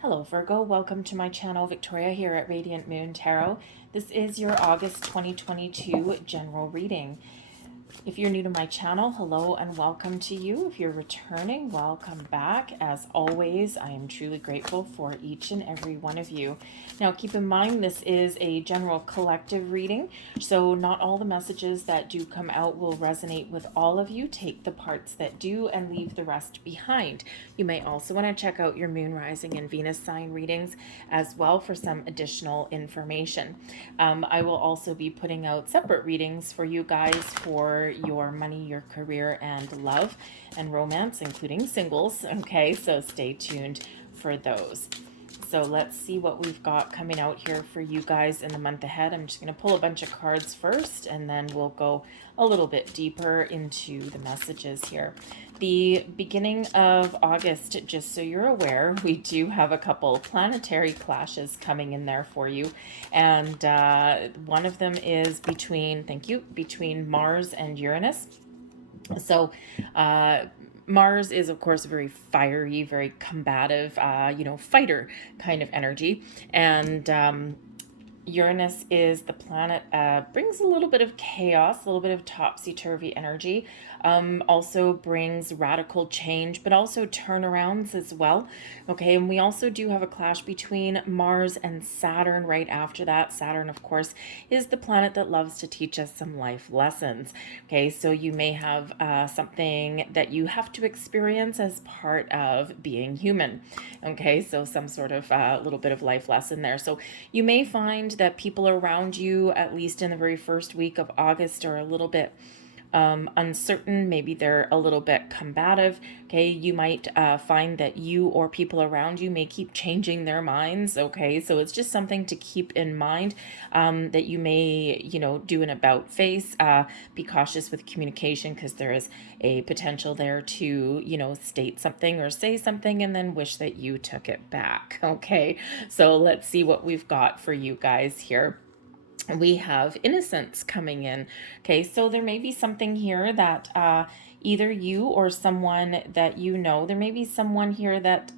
Hello Virgo, welcome to my channel. Victoria here at Radiant Moon Tarot. This is your August 2022 general reading. If you're new to my channel, hello and welcome to you. If you're returning, welcome back. As always, I am truly grateful for each and every one of you. Now, keep in mind, this is a general collective reading, so not all the messages that do come out will resonate with all of you. Take the parts that do and leave the rest behind. You may also want to check out your moon, rising, and Venus sign readings as well for some additional information. I will also be putting out separate readings for you guys for your money, your career, and love and romance, including singles. Okay, so stay tuned for those. So let's see what we've got coming out here for you guys in the month ahead. I'm just going to pull a bunch of cards first, and then we'll go a little bit deeper into the messages here. The beginning of August, just so you're aware, we do have a couple planetary clashes coming in there for you. And one of them is between Mars and Uranus. So Mars is, of course, very fiery, very combative, fighter kind of energy. And Uranus is the planet, brings a little bit of chaos, a little bit of topsy-turvy energy, also brings radical change, but also turnarounds as well. Okay, and we also do have a clash between Mars and Saturn right after that. Saturn, of course, is the planet that loves to teach us some life lessons. Okay, so you may have something that you have to experience as part of being human. Okay, so some sort of little bit of life lesson there. So you may find that people around you, at least in the very first week of August, are a little bit uncertain. Maybe they're a little bit combative. Okay, you might find that you or people around you may keep changing their minds. Okay, so it's just something to keep in mind, that you may, do an about face. Be cautious with communication, because there is a potential there to, state something or say something and then wish that you took it back. Okay, so let's see what we've got for you guys here. We have innocence coming in. Okay, so there may be something here that either you or someone that there may be someone here that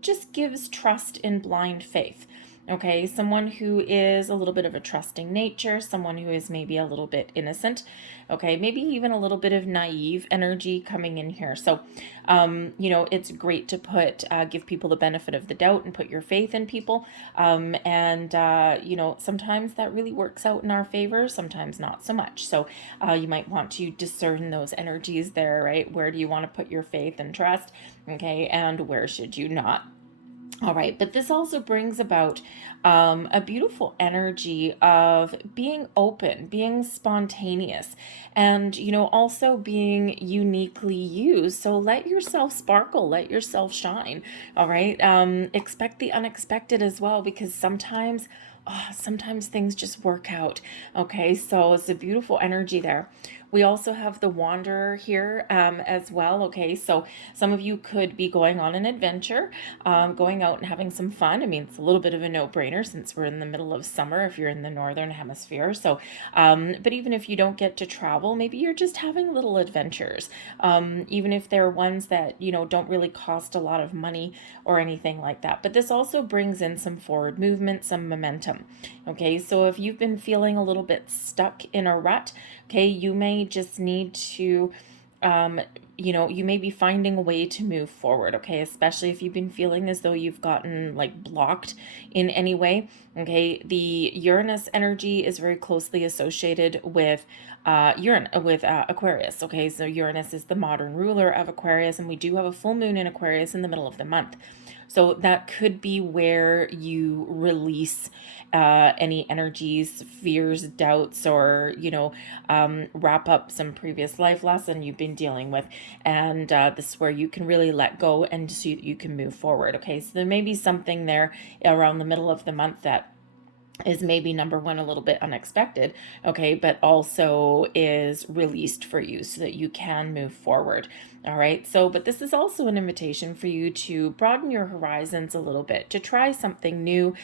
just gives trust in blind faith. Okay, someone who is a little bit of a trusting nature, someone who is maybe a little bit innocent. Okay, maybe even a little bit of naive energy coming in here. So, it's great to give people the benefit of the doubt and put your faith in people. Sometimes that really works out in our favor, sometimes not so much. So you might want to discern those energies there, right? Where do you want to put your faith and trust? Okay, and where should you not? All right, but this also brings about a beautiful energy of being open, being spontaneous, and, also being uniquely you. So let yourself sparkle, let yourself shine. All right, expect the unexpected as well, because sometimes things just work out. Okay, so it's a beautiful energy there. We also have the Wanderer here as well. Okay, so some of you could be going on an adventure, going out and having some fun. I mean, it's a little bit of a no-brainer since we're in the middle of summer if you're in the northern hemisphere. So, but even if you don't get to travel, maybe you're just having little adventures, even if they're ones that, don't really cost a lot of money or anything like that. But this also brings in some forward movement, some momentum. Okay, so if you've been feeling a little bit stuck in a rut, okay, you may just need to, you may be finding a way to move forward, okay, especially if you've been feeling as though you've gotten like blocked in any way. Okay, the Uranus energy is very closely associated with Aquarius. Okay, so Uranus is the modern ruler of Aquarius, and we do have a full moon in Aquarius in the middle of the month. So that could be where you release any energies, fears, doubts, or, wrap up some previous life lesson you've been dealing with. And this is where you can really let go and so you can move forward. Okay, so there may be something there around the middle of the month that is maybe, number one, a little bit unexpected, okay, but also is released for you so that you can move forward. All right, so, but this is also an invitation for you to broaden your horizons a little bit, to try something new.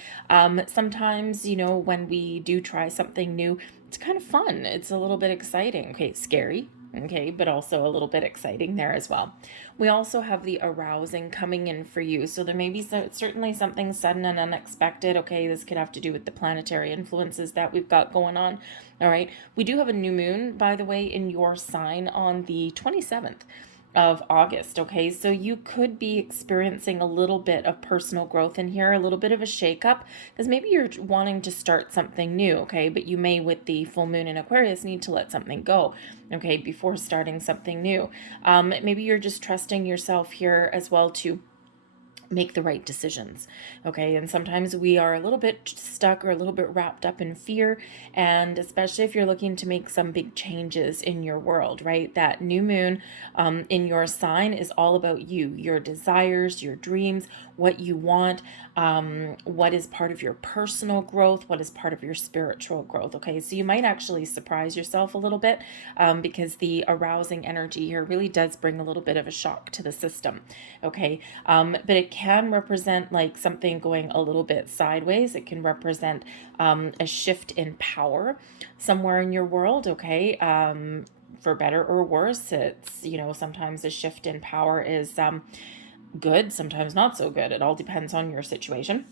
Sometimes, when we do try something new, it's kind of fun. It's a little bit exciting. Okay, it's scary. okay, but also a little bit exciting there as well. We also have the arousing coming in for you. So there may be certainly something sudden and unexpected. Okay, this could have to do with the planetary influences that we've got going on. All right, we do have a new moon, by the way, in your sign on the 27th of August. Okay, so you could be experiencing a little bit of personal growth in here, a little bit of a shakeup, because maybe you're wanting to start something new. Okay, but you may, with the full moon in Aquarius, need to let something go. Okay, before starting something new. Maybe you're just trusting yourself here as well to make the right decisions. Okay, and sometimes we are a little bit stuck or a little bit wrapped up in fear, and especially if you're looking to make some big changes in your world, right? That new moon in your sign is all about you, your desires, your dreams, what you want, what is part of your personal growth, what is part of your spiritual growth. Okay, so you might actually surprise yourself a little bit because the arousing energy here really does bring a little bit of a shock to the system. Okay, but it can represent like something going a little bit sideways. It can represent a shift in power somewhere in your world. Okay, for better or worse. It's, sometimes a shift in power is good, sometimes not so good. It all depends on your situation.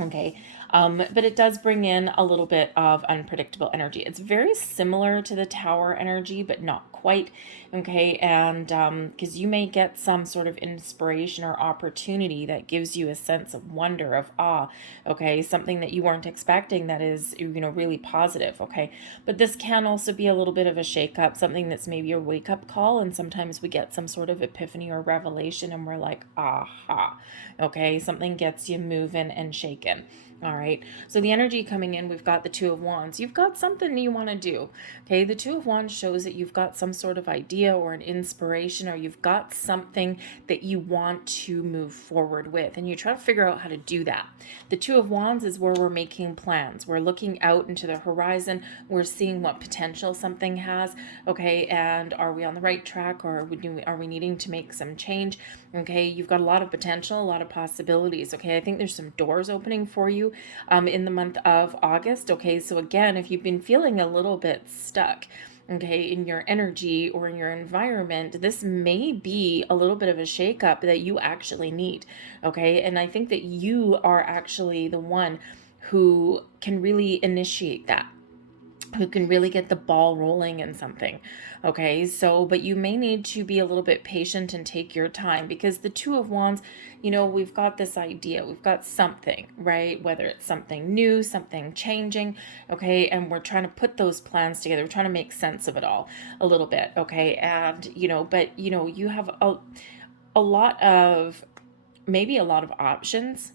Okay, but it does bring in a little bit of unpredictable energy. It's very similar to the tower energy, but not quite. Okay, and because you may get some sort of inspiration or opportunity that gives you a sense of wonder, of awe. Okay, something that you weren't expecting that is, really positive. Okay, but this can also be a little bit of a shakeup, something that's maybe a wake up call, and sometimes we get some sort of epiphany or revelation, and we're like, aha. Okay, something gets you moving and shaking. All right, so the energy coming in, we've got the Two of Wands. You've got something you want to do. Okay, the Two of Wands shows that you've got some sort of idea or an inspiration, or you've got something that you want to move forward with, and you're trying to figure out how to do that. The Two of Wands is where we're making plans. We're looking out into the horizon. We're seeing what potential something has. Okay, and are we on the right track, or are we needing to make some change? Okay, you've got a lot of potential, a lot of possibilities. Okay, I think there's some doors opening for you in the month of August. Okay, so again, if you've been feeling a little bit stuck, okay, in your energy or in your environment, this may be a little bit of a shakeup that you actually need. Okay, and I think that you are actually the one who can really initiate that, who can really get the ball rolling in something. Okay, so, but you may need to be a little bit patient and take your time, because the Two of Wands, we've got this idea, we've got something, right? Whether it's something new, something changing, okay, and we're trying to put those plans together. We're trying to make sense of it all a little bit, okay, and, but, you have a lot of, maybe a lot of options.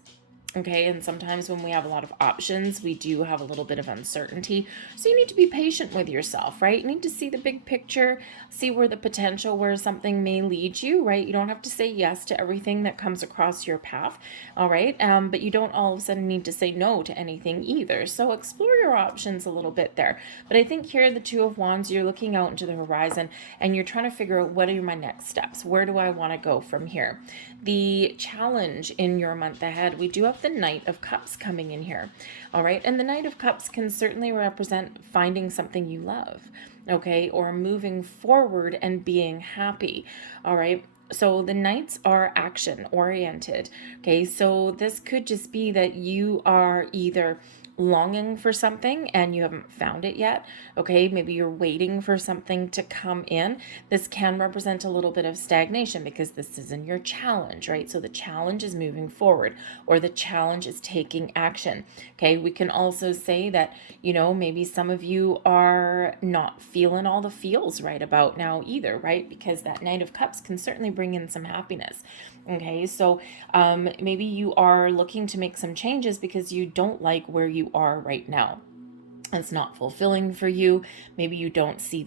Okay, and sometimes when we have a lot of options, we do have a little bit of uncertainty. So you need to be patient with yourself, right? You need to see the big picture, see where the potential, where something may lead you, right? You don't have to say yes to everything that comes across your path, all right? But you don't all of a sudden need to say no to anything either. So explore your options a little bit there. But I think here, the Two of Wands, you're looking out into the horizon and you're trying to figure out, what are my next steps? Where do I want to go from here? The challenge in your month ahead, we do have the Knight of Cups coming in here. All right, and the Knight of Cups can certainly represent finding something you love, okay, or moving forward and being happy. All right, so the Knights are action oriented. Okay, so this could just be that you are either longing for something and you haven't found it yet. Okay, maybe you're waiting for something to come in. This can represent a little bit of stagnation because this is in your challenge, right? So the challenge is moving forward, or the challenge is taking action. Okay, we can also say that, maybe some of you are not feeling all the feels right about now either, right? Because that Knight of Cups can certainly bring in some happiness. Okay, so maybe you are looking to make some changes because you don't like where you are right now. It's not fulfilling for you. Maybe you don't see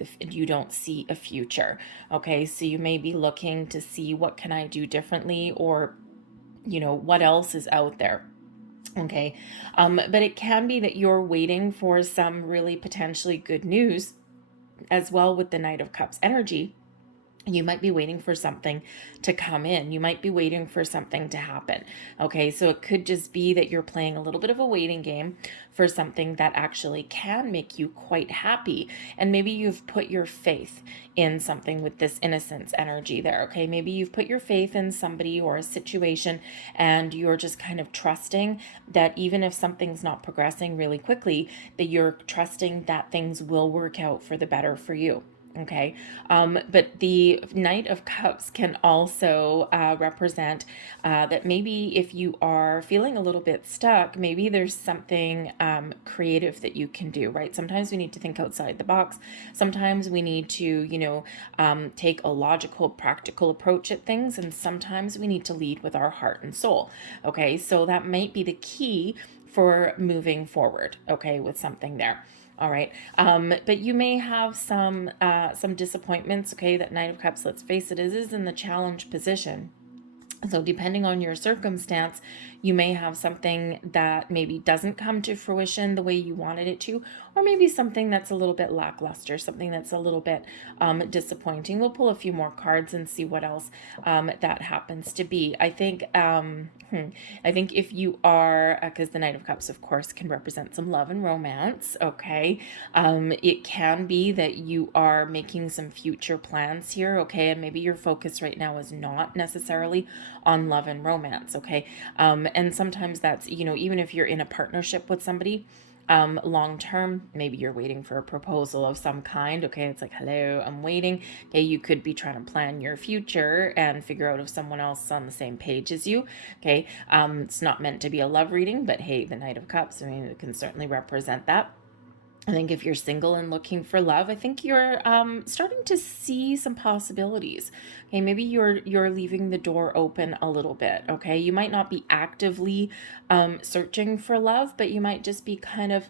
a future. Okay, so you may be looking to see, what can I do differently, or what else is out there. Okay, but it can be that you're waiting for some really potentially good news as well with the Knight of Cups energy. You might be waiting for something to come in. You might be waiting for something to happen. Okay, so it could just be that you're playing a little bit of a waiting game for something that actually can make you quite happy. And maybe you've put your faith in something with this innocence energy there. Okay, maybe you've put your faith in somebody or a situation, and you're just kind of trusting that even if something's not progressing really quickly, that you're trusting that things will work out for the better for you. Okay. But the Knight of Cups can also represent that maybe if you are feeling a little bit stuck, maybe there's something creative that you can do, right? Sometimes we need to think outside the box. Sometimes we need to, take a logical, practical approach at things. And sometimes we need to lead with our heart and soul. Okay. So that might be the key for moving forward, okay, with something there. All right. But you may have some disappointments. Okay. That Knight of Cups, let's face it, is in the challenge position. So depending on your circumstance, you may have something that maybe doesn't come to fruition the way you wanted it to, or maybe something that's a little bit lackluster, something that's a little bit disappointing. We'll pull a few more cards and see what else that happens to be. I think if you are, because the Knight of Cups, of course, can represent some love and romance. Okay, it can be that you are making some future plans here. Okay, and maybe your focus right now is not necessarily on love and romance. Okay, and sometimes that's, even if you're in a partnership with somebody, long term, maybe you're waiting for a proposal of some kind. Okay, it's like, hello, I'm waiting. Okay, you could be trying to plan your future and figure out if someone else is on the same page as you. Okay, it's not meant to be a love reading, but hey, the Knight of Cups, I mean, it can certainly represent that. I think if you're single and looking for love, I think you're starting to see some possibilities. Okay, maybe you're leaving the door open a little bit. Okay, you might not be actively searching for love, but you might just be kind of,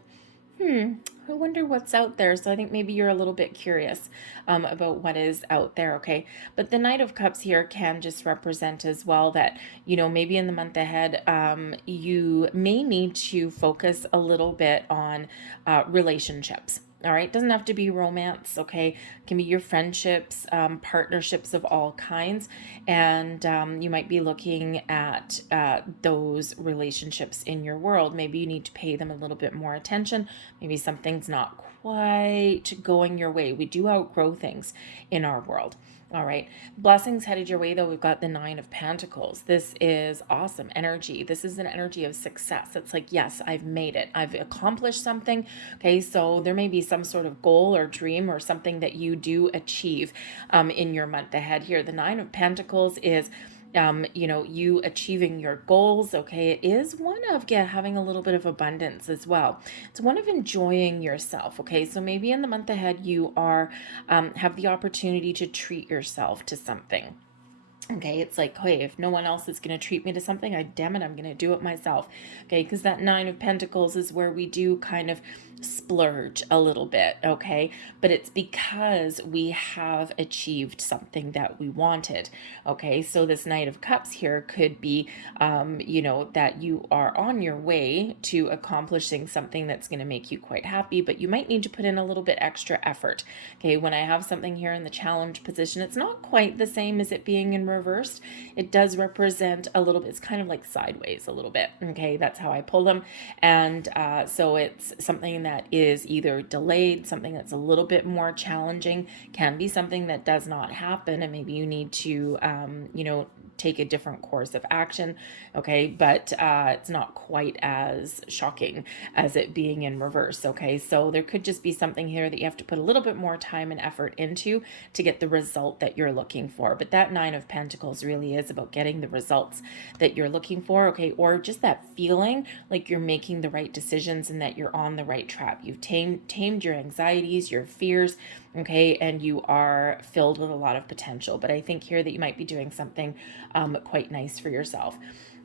I wonder what's out there. So I think maybe you're a little bit curious about what is out there. Okay. But the Knight of Cups here can just represent as well that, maybe in the month ahead, you may need to focus a little bit on relationships. All right. Doesn't have to be romance. Okay. It can be your friendships, partnerships of all kinds. And you might be looking at those relationships in your world. Maybe you need to pay them a little bit more attention. Maybe something's not quite going your way. We do outgrow things in our world. All right. Blessings headed your way, though. We've got the Nine of Pentacles. This is awesome energy. This is an energy of success. It's like, yes, I've made it. I've accomplished something. Okay. So there may be some sort of goal or dream or something that you do achieve in your month ahead here. The Nine of Pentacles is you achieving your goals. Okay, it is one of having a little bit of abundance as well. It's one of enjoying yourself. Okay, so maybe in the month ahead you are have the opportunity to treat yourself to something. Okay, it's like, hey, if no one else is going to treat me to something, damn it, I'm going to do it myself. Okay, because that Nine of Pentacles is where we do kind of splurge a little bit. Okay, but it's because we have achieved something that we wanted. Okay, so this Knight of Cups here could be, that you are on your way to accomplishing something that's going to make you quite happy, but you might need to put in a little bit extra effort. Okay, when I have something here in the challenge position, it's not quite the same as it being in reversed. It does represent a little bit, it's kind of like sideways a little bit. Okay, that's how I pull them. And so it's something that is either delayed, something that's a little bit more challenging, can be something that does not happen, and maybe you need to, take a different course of action. Okay, but it's not quite as shocking as it being in reverse. Okay, so there could just be something here that you have to put a little bit more time and effort into to get the result that you're looking for. But that Nine of Pentacles really is about getting the results that you're looking for. Okay, or just that feeling like you're making the right decisions and that you're on the right track. You've tamed your anxieties, your fears. Okay, and you are filled with a lot of potential. But I think here that you might be doing something quite nice for yourself.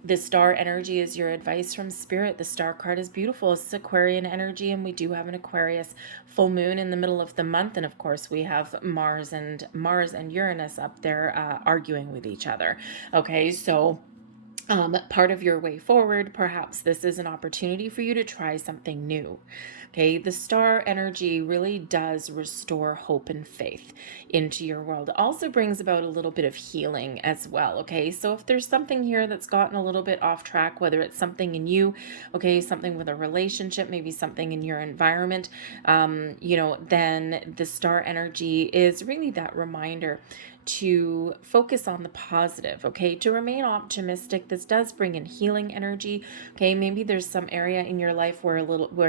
The star energy is your advice from spirit. The star card is beautiful. It's Aquarian energy, and we do have an Aquarius full moon in the middle of the month. And of course, we have Mars and Uranus up there arguing with each other. Okay, so part of your way forward. Perhaps this is an opportunity for you to try something new. Okay, the star energy really does restore hope and faith into your world. It also brings about a little bit of healing as well. Okay, so if there's something here that's gotten a little bit off track, whether it's something in you, okay, something with a relationship, maybe something in your environment, then the star energy is really that reminder to focus on the positive, okay, to remain optimistic. This does bring in healing energy. Okay, maybe there's some area in your life where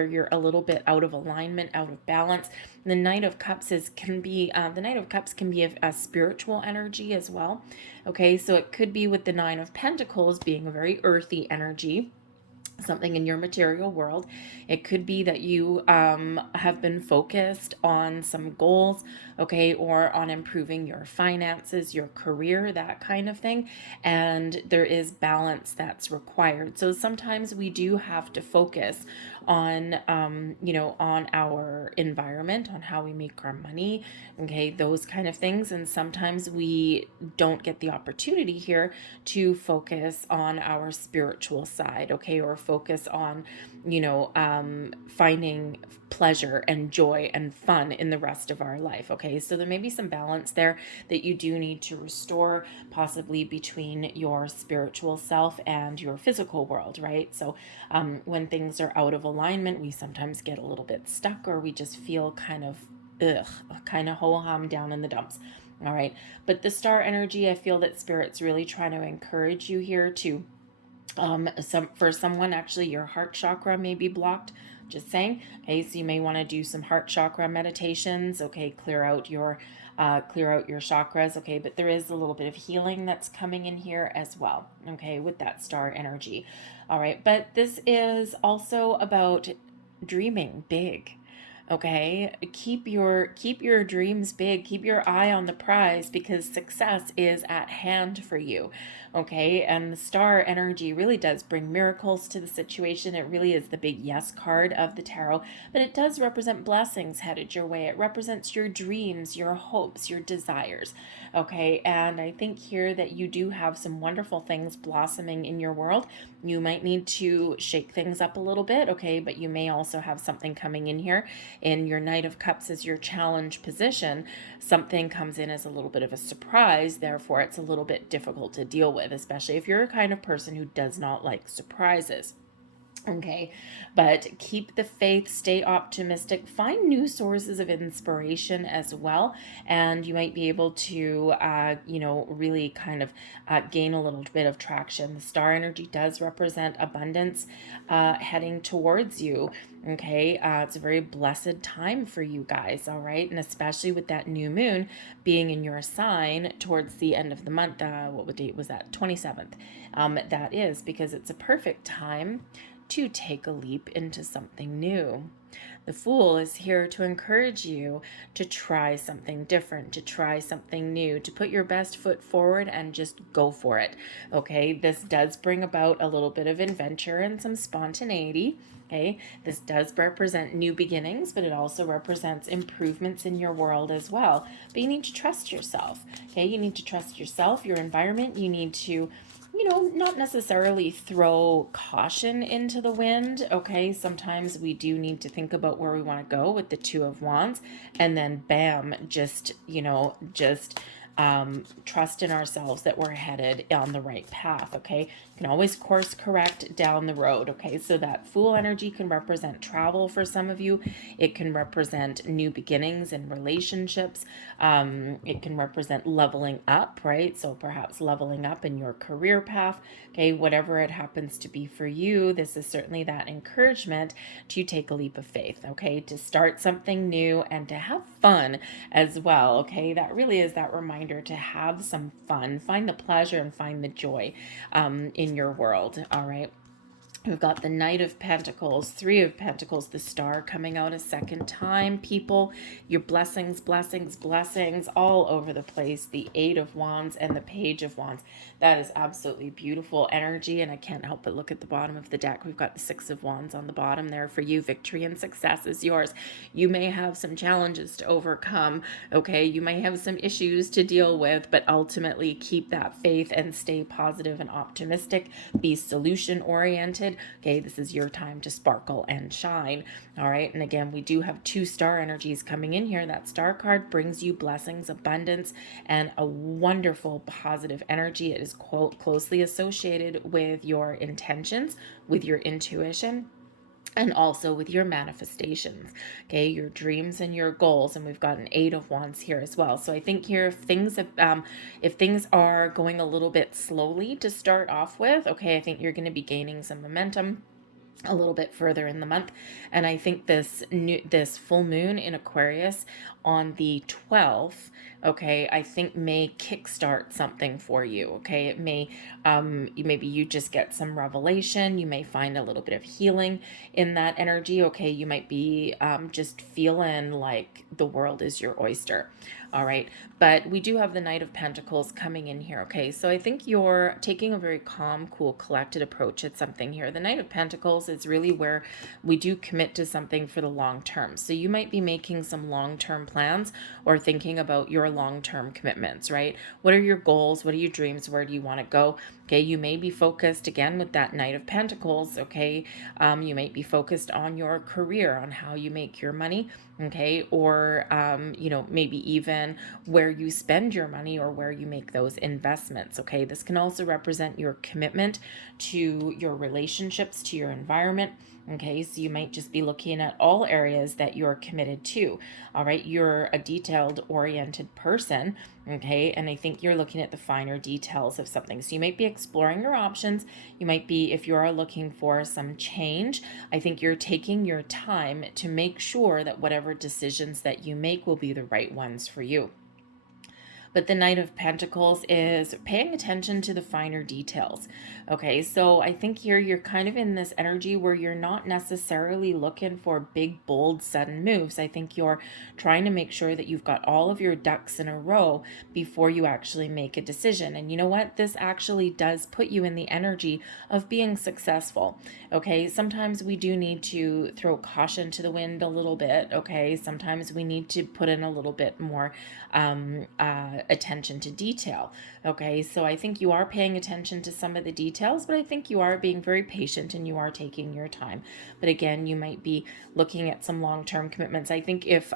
you're a little bit out of alignment, out of balance. The Knight of Cups can be a spiritual energy as well. Okay, so it could be with the Nine of Pentacles being a very earthy energy, something in your material world. It could be that you have been focused on some goals, okay, or on improving your finances, your career, that kind of thing, and there is balance that's required. So sometimes we do have to focus on on our environment, on how we make our money, okay, those kind of things. And sometimes we don't get the opportunity here to focus on our spiritual side, okay, or focus on finding pleasure and joy and fun in the rest of our life. Okay, so there may be some balance there that you do need to restore, possibly between your spiritual self and your physical world, right? So when things are out of alignment, we sometimes get a little bit stuck, or we just feel kind of ho-hum down in the dumps. All right, but the star energy, I feel that Spirit's really trying to encourage you here to for someone, actually your heart chakra may be blocked, just saying. Okay, so you may want to do some heart chakra meditations, okay, clear out your chakras, okay, but there is a little bit of healing that's coming in here as well, okay, with that star energy. All right, but this is also about dreaming big. Okay, keep your dreams big, keep your eye on the prize, because success is at hand for you. Okay, and the star energy really does bring miracles to the situation. It really is the big yes card of the tarot, but it does represent blessings headed your way. It represents your dreams, your hopes, your desires. Okay, and I think here that you do have some wonderful things blossoming in your world. You might need to shake things up a little bit, okay, but you may also have something coming in here. In your Knight of Cups as your challenge position, something comes in as a little bit of a surprise, therefore it's a little bit difficult to deal with, especially if you're a kind of person who does not like surprises. Okay, but keep the faith, stay optimistic, find new sources of inspiration as well, and you might be able to, really kind of gain a little bit of traction. The star energy does represent abundance heading towards you. Okay, it's a very blessed time for you guys, all right, and especially with that new moon being in your sign towards the end of the month. What date was that? 27th. That is because it's a perfect time to take a leap into something new. The Fool is here to encourage you to try something different, to try something new, to put your best foot forward and just go for it. Okay, this does bring about a little bit of adventure and some spontaneity. Okay, this does represent new beginnings, but it also represents improvements in your world as well. But you need to trust yourself. Okay, you need to trust yourself, your environment. You need to not necessarily throw caution into the wind, okay? Sometimes we do need to think about where we want to go with the Two of Wands, and then bam, just trust in ourselves that we're headed on the right path, okay? You can always course correct down the road, okay? So that Fool energy can represent travel for some of you. It can represent new beginnings in relationships. It can represent leveling up, right? So perhaps leveling up in your career path, okay? Whatever it happens to be for you, this is certainly that encouragement to take a leap of faith, okay? To start something new and to have fun as well, okay? That really is that reminder to have some fun, find the pleasure and find the joy in your world, all right? We've got the Knight of Pentacles, Three of Pentacles, the Star coming out a second time. People, your blessings, blessings, blessings all over the place. The Eight of Wands and the Page of Wands. That is absolutely beautiful energy, and I can't help but look at the bottom of the deck. We've got the Six of Wands on the bottom there for you. Victory and success is yours. You may have some challenges to overcome, okay? You may have some issues to deal with, but ultimately keep that faith and stay positive and optimistic. Be solution-oriented. Okay, this is your time to sparkle and shine. All right, and again, we do have two star energies coming in here. That star card brings you blessings, abundance, and a wonderful positive energy. It is closely associated with your intentions, with your intuition, and also with your manifestations, okay, your dreams and your goals. And we've got an Eight of Wands here as well. So I think here, if things are going a little bit slowly to start off with, okay, I think you're going to be gaining some momentum a little bit further in the month. And I think this full moon in Aquarius on the 12th, okay, I think may kickstart something for you. Okay, it may maybe you just get some revelation. You may find a little bit of healing in that energy. Okay, you might be just feeling like the world is your oyster. All right, but we do have the Knight of Pentacles coming in here. Okay, so I think you're taking a very calm, cool, collected approach at something here. The Knight of Pentacles is really where we do commit to something for the long term. So you might be making some long-term plans or thinking about your long-term commitments, right? What are your goals? What are your dreams? Where do you want to go? Okay, you may be focused again with that Knight of Pentacles. Okay, you might be focused on your career, on how you make your money. Okay, or maybe even where you spend your money or where you make those investments. Okay, this can also represent your commitment to your relationships, to your environment. Okay, so you might just be looking at all areas that you're committed to. All right, you're a detailed oriented person. Okay, and I think you're looking at the finer details of something. So you might be exploring your options. You might be, if you are looking for some change, I think you're taking your time to make sure that whatever decisions that you make will be the right ones for you. But the Knight of Pentacles is paying attention to the finer details. Okay, so I think here you're kind of in this energy where you're not necessarily looking for big, bold, sudden moves. I think you're trying to make sure that you've got all of your ducks in a row before you actually make a decision. And you know what? This actually does put you in the energy of being successful. Okay, sometimes we do need to throw caution to the wind a little bit. Okay, sometimes we need to put in a little bit more attention to detail. Okay, so I think you are paying attention to some of the details, but I think you are being very patient and you are taking your time. But again, you might be looking at some long-term commitments. I think if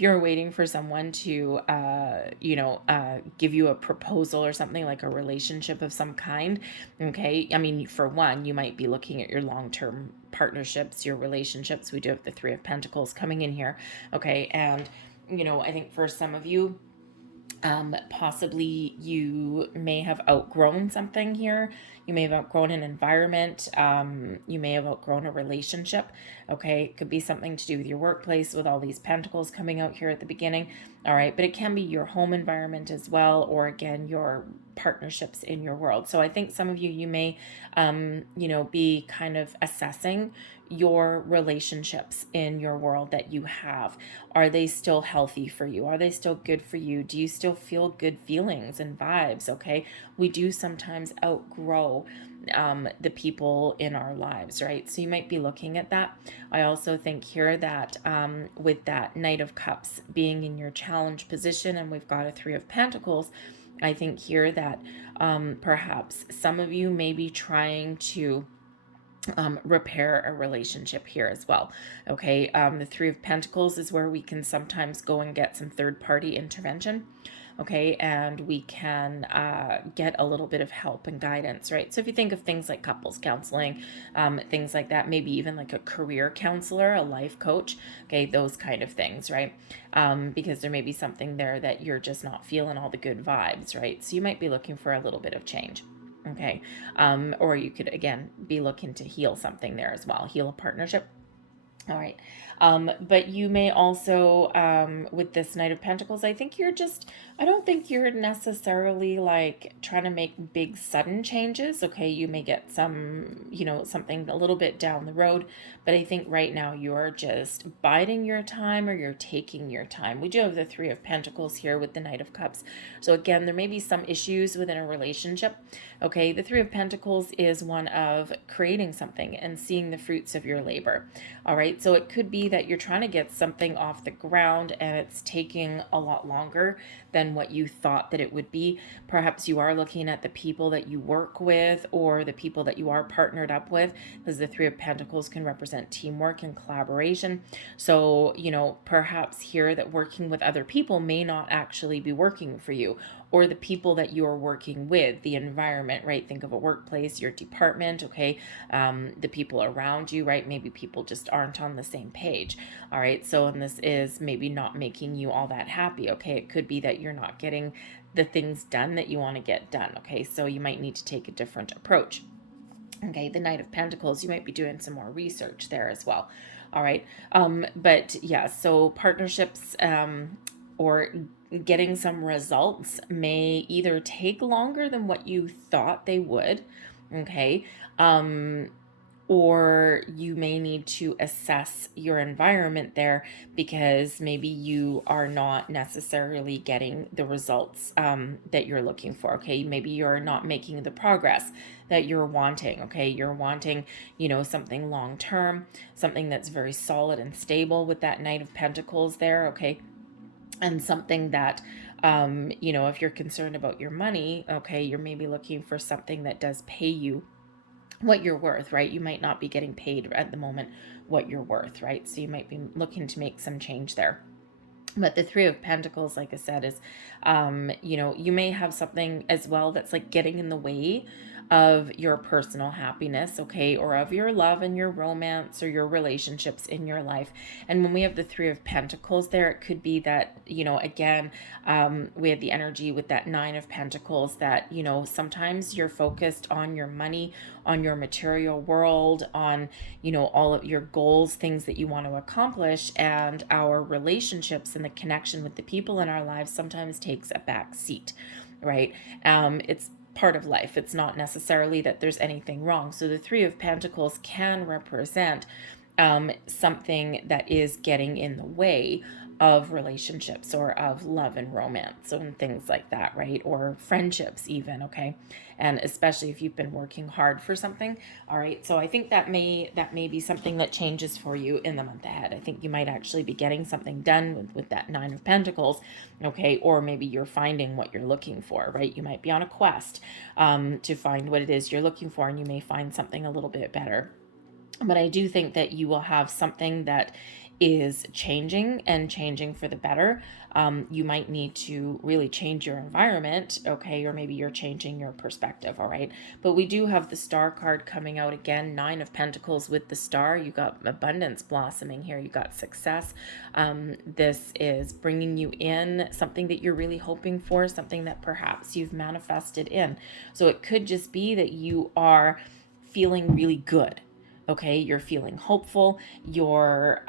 you're waiting for someone to give you a proposal or something, like a relationship of some kind, okay, I mean, for one, you might be looking at your long-term partnerships, your relationships. We do have the Three of Pentacles coming in here. Okay, and I think for some of you, possibly you may have outgrown something here. You may have outgrown an environment. You may have outgrown a relationship. Okay, it could be something to do with your workplace with all these pentacles coming out here at the beginning. All right, but it can be your home environment as well, or again, your partnerships in your world. So I think some of you may, be kind of assessing your relationships in your world that you have. Are they still healthy for you? Are they still good for you? Do you still feel good feelings and vibes? Okay, we do sometimes outgrow the people in our lives, right? So you might be looking at that. I also think here that with that Knight of Cups being in your challenge position, and we've got a Three of Pentacles, I think here that perhaps some of you may be trying to repair a relationship here as well. Okay, the Three of Pentacles is where we can sometimes go and get some third-party intervention. Okay, and we can get a little bit of help and guidance, right? So if you think of things like couples counseling, things like that, maybe even like a career counselor, a life coach, okay, those kind of things, right? Because there may be something there that you're just not feeling all the good vibes, right? So you might be looking for a little bit of change. Okay, or you could again be looking to heal something there as well, heal a partnership. All right. But you may also, with this Knight of Pentacles, I don't think you're necessarily like trying to make big sudden changes. Okay. You may get some, something a little bit down the road, but I think right now you're just biding your time, or you're taking your time. We do have the Three of Pentacles here with the Knight of Cups. So again, there may be some issues within a relationship. Okay. The Three of Pentacles is one of creating something and seeing the fruits of your labor. All right. So it could be that you're trying to get something off the ground and it's taking a lot longer than what you thought that it would be. Perhaps you are looking at the people that you work with or the people that you are partnered up with, because the Three of Pentacles can represent teamwork and collaboration. So, perhaps here that working with other people may not actually be working for you, or the people that you're working with, the environment, right? Think of a workplace, your department, okay? The people around you, right? Maybe people just aren't on the same page. All right. So, and this is maybe not making you all that happy. Okay. It could be that you're not getting the things done that you want to get done. Okay. So you might need to take a different approach. Okay. The Knight of Pentacles, you might be doing some more research there as well. All right. But yeah, so partnerships, or getting some results may either take longer than what you thought they would. Okay. Or you may need to assess your environment there, because maybe you are not necessarily getting the results that you're looking for. Okay, maybe you're not making the progress that you're wanting. Okay, you're wanting, something long term, something that's very solid and stable with that Knight of Pentacles there. Okay, and something that if you're concerned about your money, okay, you're maybe looking for something that does pay you what you're worth, right? You might not be getting paid at the moment what you're worth, right? So you might be looking to make some change there. But the Three of Pentacles, like I said, is, you may have something as well that's like getting in the way of your personal happiness, okay, or of your love and your romance or your relationships in your life. And when we have the Three of Pentacles there, it could be that, again, we had the energy with that Nine of Pentacles that, sometimes you're focused on your money, on your material world, on, all of your goals, things that you want to accomplish, and our relationships and the connection with the people in our lives sometimes takes a back seat, right? It's part of life. It's not necessarily that there's anything wrong. So the Three of Pentacles can represent something that is getting in the way of relationships or of love and romance and things like that, right? Or friendships even, okay? And especially if you've been working hard for something, all right? So I think that may be something that changes for you in the month ahead. I think you might actually be getting something done with that Nine of Pentacles, okay? Or maybe you're finding what you're looking for, right? You might be on a quest to find what it is you're looking for, and you may find something a little bit better. But I do think that you will have something that is changing and changing for the better. You might need to really change your environment, okay? Or maybe you're changing your perspective, all right? But we do have the Star card coming out again, Nine of Pentacles with the Star. You got abundance blossoming here. You got success. This is bringing you in something that you're really hoping for, something that perhaps you've manifested in. So it could just be that you are feeling really good. Okay, you're feeling hopeful, you're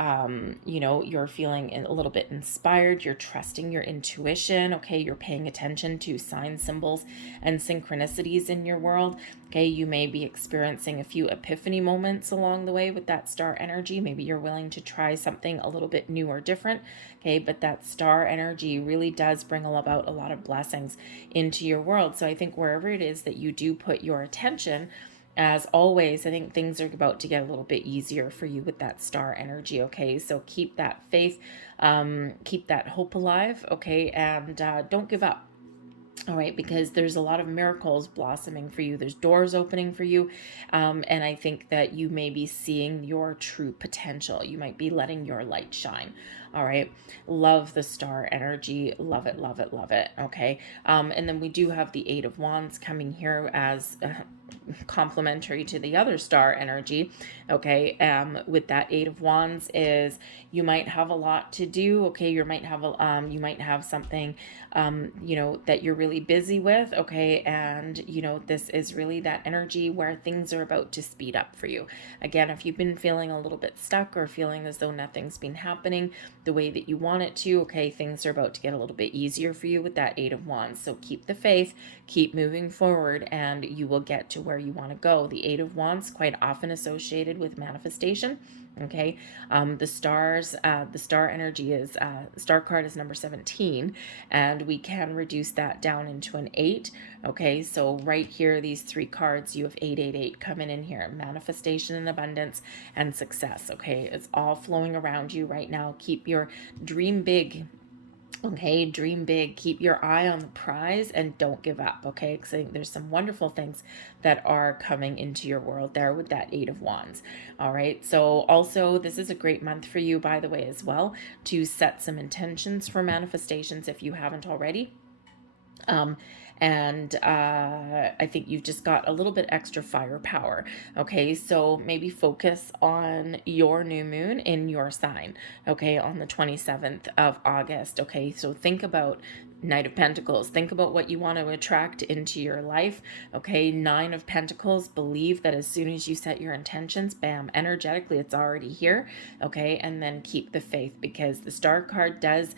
you're feeling a little bit inspired, you're trusting your intuition, okay, you're paying attention to signs, symbols, and synchronicities in your world. Okay, you may be experiencing a few epiphany moments along the way with that star energy. Maybe you're willing to try something a little bit new or different. Okay, but that star energy really does bring about a lot of blessings into your world. So I think wherever it is that you do put your attention, as always, I think things are about to get a little bit easier for you with that star energy, okay? So keep that faith, keep that hope alive, okay? And don't give up. All right, because there's a lot of miracles blossoming for you. There's doors opening for you. And I think that you may be seeing your true potential. You might be letting your light shine. All right. Love the star energy. Love it, love it, love it. Okay. And then we do have the Eight of Wands coming here as, complementary to the other star energy, okay, with that Eight of Wands is you might have a lot to do, okay, you might have something, that you're really busy with, okay, and, this is really that energy where things are about to speed up for you. Again, if you've been feeling a little bit stuck or feeling as though nothing's been happening the way that you want it to, okay, things are about to get a little bit easier for you with that Eight of Wands. So keep the faith, keep moving forward, and you will get to where you want to go. The Eight of Wands quite often associated with manifestation. Okay, the star energy is star card is number 17, and we can reduce that down into an 8. Okay, so right here, these three cards, you have 888 coming in here: manifestation and abundance and success. Okay, it's all flowing around you right now. Keep your dream big. Okay, dream big, keep your eye on the prize, and don't give up, okay? Because there's some wonderful things that are coming into your world there with that Eight of Wands. All right, so also this is a great month for you, by the way, as well, to set some intentions for manifestations if you haven't already. I think you've just got a little bit extra firepower. Okay, so maybe focus on your new moon in your sign, okay, on the 27th of August. Okay, so think about Knight of Pentacles. Think about what you want to attract into your life. Okay, Nine of Pentacles. Believe that as soon as you set your intentions, bam, energetically it's already here. Okay, and then keep the faith, because the Star card does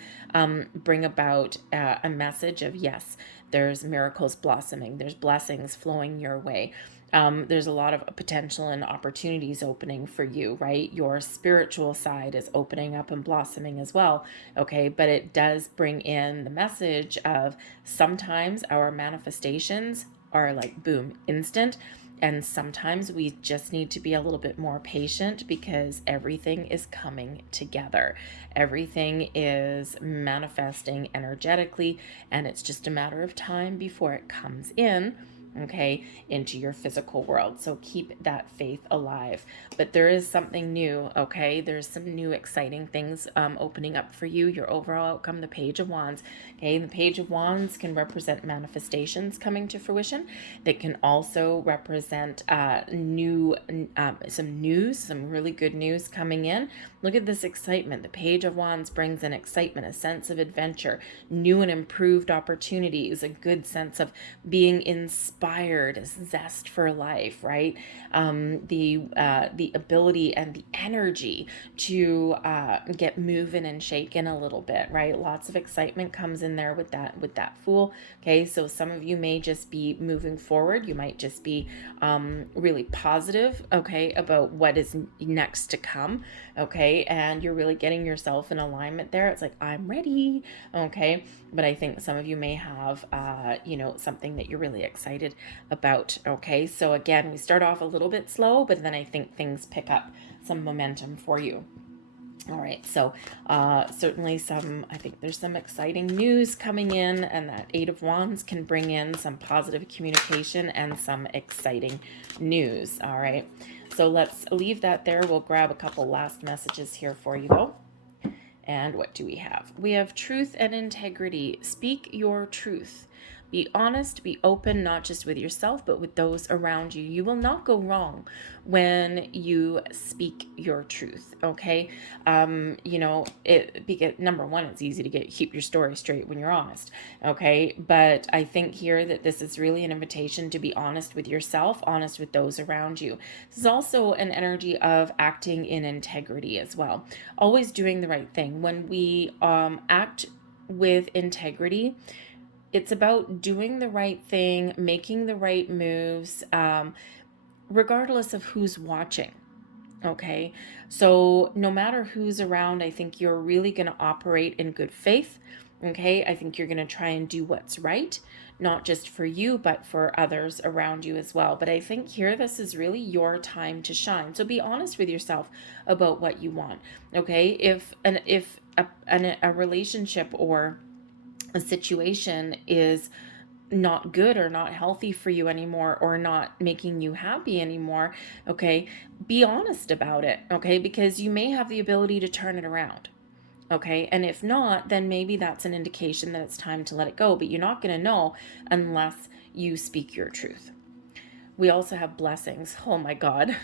bring about a message of yes, there's miracles blossoming, there's blessings flowing your way. There's a lot of potential and opportunities opening for you, right? Your spiritual side is opening up and blossoming as well, okay? But it does bring in the message of sometimes our manifestations are like, boom, instant. And sometimes we just need to be a little bit more patient, because everything is coming together. Everything is manifesting energetically, and it's just a matter of time before it comes in, okay, into your physical world. So keep that faith alive. But there is something new, okay? There's some new exciting things opening up for you. Your overall outcome, the Page of Wands, okay? The Page of Wands can represent manifestations coming to fruition. That can also represent some news, some really good news coming in. Look at this excitement. The Page of Wands brings an excitement, a sense of adventure, new and improved opportunities, a good sense of being inspired, a zest for life, right? The ability and the energy to get moving and shaken a little bit, right? Lots of excitement comes in there with that Fool. Okay, so some of you may just be moving forward. You might just be really positive, okay, about what is next to come, okay, and you're really getting yourself in alignment there. It's like, I'm ready, okay, but I think some of you may have, something that you're really excited about, okay. So again, we start off a little bit slow, but then I think things pick up some momentum for you. All right, so certainly I think there's some exciting news coming in, and that Eight of Wands can bring in some positive communication and some exciting news. All right, so let's leave that there. We'll grab a couple last messages here for you, though. And what do we have? We have truth and integrity. Speak your truth. Be honest, be open, not just with yourself, but with those around you. You will not go wrong when you speak your truth, okay? Because number one, it's easy to keep your story straight when you're honest, okay? But I think here that this is really an invitation to be honest with yourself, honest with those around you. This is also an energy of acting in integrity as well. Always doing the right thing. When we act with integrity, it's about doing the right thing, making the right moves, regardless of who's watching. Okay, so no matter who's around, I think you're really going to operate in good faith. Okay, I think you're going to try and do what's right, not just for you, but for others around you as well. But I think here, this is really your time to shine. So be honest with yourself about what you want. Okay, if a relationship or a situation is not good or not healthy for you anymore, or not making you happy anymore, okay, be honest about it, okay, because you may have the ability to turn it around, okay, and if not, then maybe that's an indication that it's time to let it go, but you're not going to know unless you speak your truth. We also have blessings. Oh my God.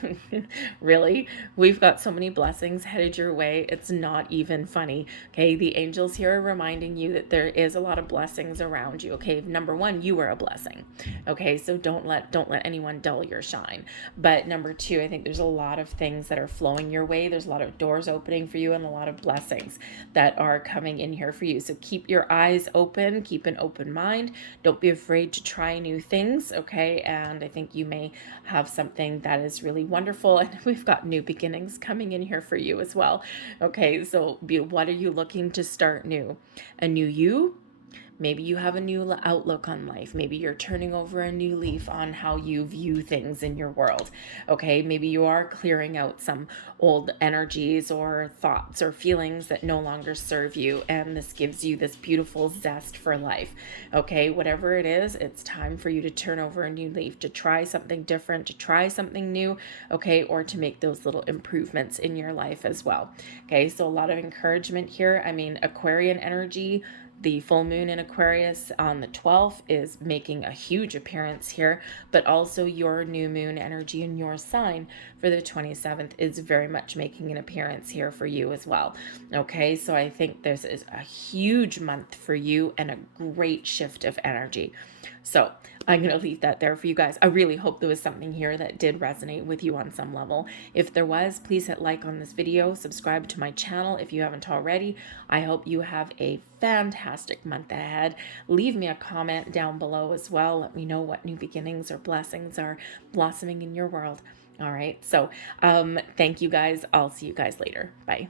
Really? We've got so many blessings headed your way. It's not even funny. Okay. The angels here are reminding you that there is a lot of blessings around you. Okay. Number one, you are a blessing. Okay. So don't let anyone dull your shine. But number two, I think there's a lot of things that are flowing your way. There's a lot of doors opening for you and a lot of blessings that are coming in here for you. So keep your eyes open, keep an open mind. Don't be afraid to try new things. Okay. And I think you may have something that is really wonderful. And we've got new beginnings coming in here for you as well. Okay, so what are you looking to start new? A new you? Maybe you have a new outlook on life. Maybe you're turning over a new leaf on how you view things in your world. Okay, maybe you are clearing out some old energies or thoughts or feelings that no longer serve you. And this gives you this beautiful zest for life. Okay, whatever it is, it's time for you to turn over a new leaf, to try something different, to try something new. Okay, or to make those little improvements in your life as well. Okay, so a lot of encouragement here. I mean, Aquarian energy. The full moon in Aquarius on the 12th is making a huge appearance here, but also your new moon energy in your sign for the 27th is very much making an appearance here for you as well. Okay, so I think this is a huge month for you and a great shift of energy. So I'm going to leave that there for you guys. I really hope there was something here that did resonate with you on some level. If there was, please hit like on this video, subscribe to my channel if you haven't already. I hope you have a fantastic month ahead. Leave me a comment down below as well. Let me know what new beginnings or blessings are blossoming in your world. All right. So thank you guys. I'll see you guys later. Bye.